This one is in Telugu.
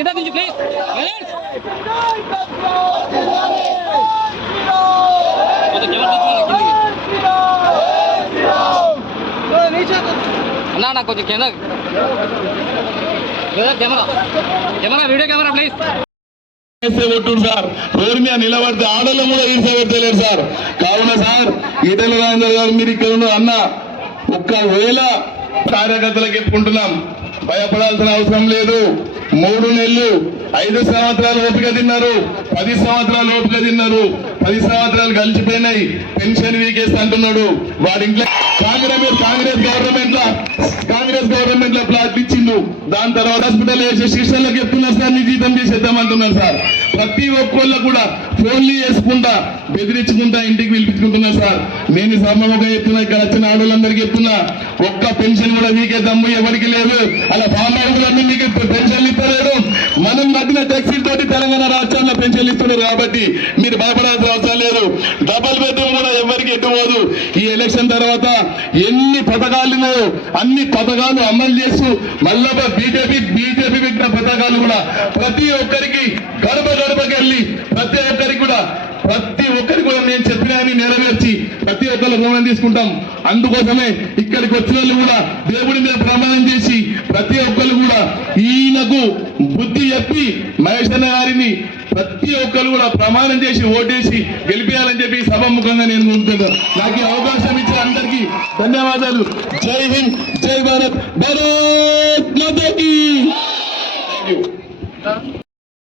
కింద నుంచి ప్లీజ్ అన్నా నాకు కొంచెం కింద. Camera. Camera video camera please కొట్టుడు సార్. రోడ్డు మీద నిలబడితే ఆడోళ్ళు కూడా ఈర్చ సార్. కావున సార్ ఈటల రాజేందర్ గారు మీరు ఇక్కడ ఉన్న అన్న ఒక్కవేళ కార్యకర్తలకు చెప్పుకుంటున్నాం. భయపడాల్సిన అవసరం లేదు. మూడు నెలలు ఐదు సంవత్సరాలు ఓపిక తిన్నారు. పది సంవత్సరాలు ఓపిక తిన్నారు. పది సంవత్సరాలు కలిసిపోయినాయి పెన్షన్ వీకేసి అంటున్నాడు. వాడి ఇంట్లో కాంగ్రెస్ కాంగ్రెస్ గవర్నమెంట్లో కాంగ్రెస్ గవర్నమెంట్లో ప్లాట్ ఇచ్చిండు. దాని తర్వాత హాస్పిటల్ వేసే శిక్షణలకు చెప్తున్నారు సార్ నీ జీతం చేసేద్దామంటున్నారు సార్. ప్రతి ఒక్కళ్ళు కూడా ఫోన్లు చేసుకుంటా బెదిరించుకుంటా ఇంటికి పిలిపించుకుంటున్నా సార్. నేను సమ్మగా చెప్తున్నా ఇక్కడ వచ్చిన ఆడవాళ్ళందరికీ చెప్తున్నా ఒక్క పెన్షన్ కూడా మీకే దమ్ము ఎవరికి లేదు. అలా ఫామ్ మీకు పెన్షన్లు ఇస్తలేదు మనం కట్టిన ట్యాక్సీల తోటి తెలంగాణ రాష్ట్రాల్లో పెన్షన్లు ఇస్తున్నారు కాబట్టి మీరు భయపడాల్సిన అవసరం లేదు. డబల్ బెడ్రూమ్ కూడా ఎవరికి ఎట్టుకోదు ఈ ఎలక్షన్ తర్వాత ఎన్ని పథకాలు అన్ని పథకాలు అమలు మళ్ళా బీజేపీ బీజేపీ పెట్టిన పథకాలు కూడా ప్రతి ఒక్కరికి గడప గడపకి వెళ్ళి ప్రతి ఒక్కరికి కూడా ప్రతి ఒక్కరికి కూడా నేను చెప్పిన నెరవేర్చి ప్రతి ఒక్కరు రుణం తీసుకుంటాం. అందుకోసమే ఇక్కడికి వచ్చిన వాళ్ళు కూడా దేవుడి మీద ప్రమాణం చేసి ప్రతి ఒక్కరు కూడా ఈయనకు బుద్ధి చెప్పి మహేష్ అన్న గారిని ప్రతి ఒక్కరు కూడా ప్రమాణం చేసి ఓటేసి గెలిపించాలని చెప్పి సభముఖంగా నేను కోరుతున్నాను నాకు ఈ అవకాశం ఇచ్చిన అందరికీ ధన్యవాదాలు. జై హింద్ జై భారత్. భారత్ మాతాకి.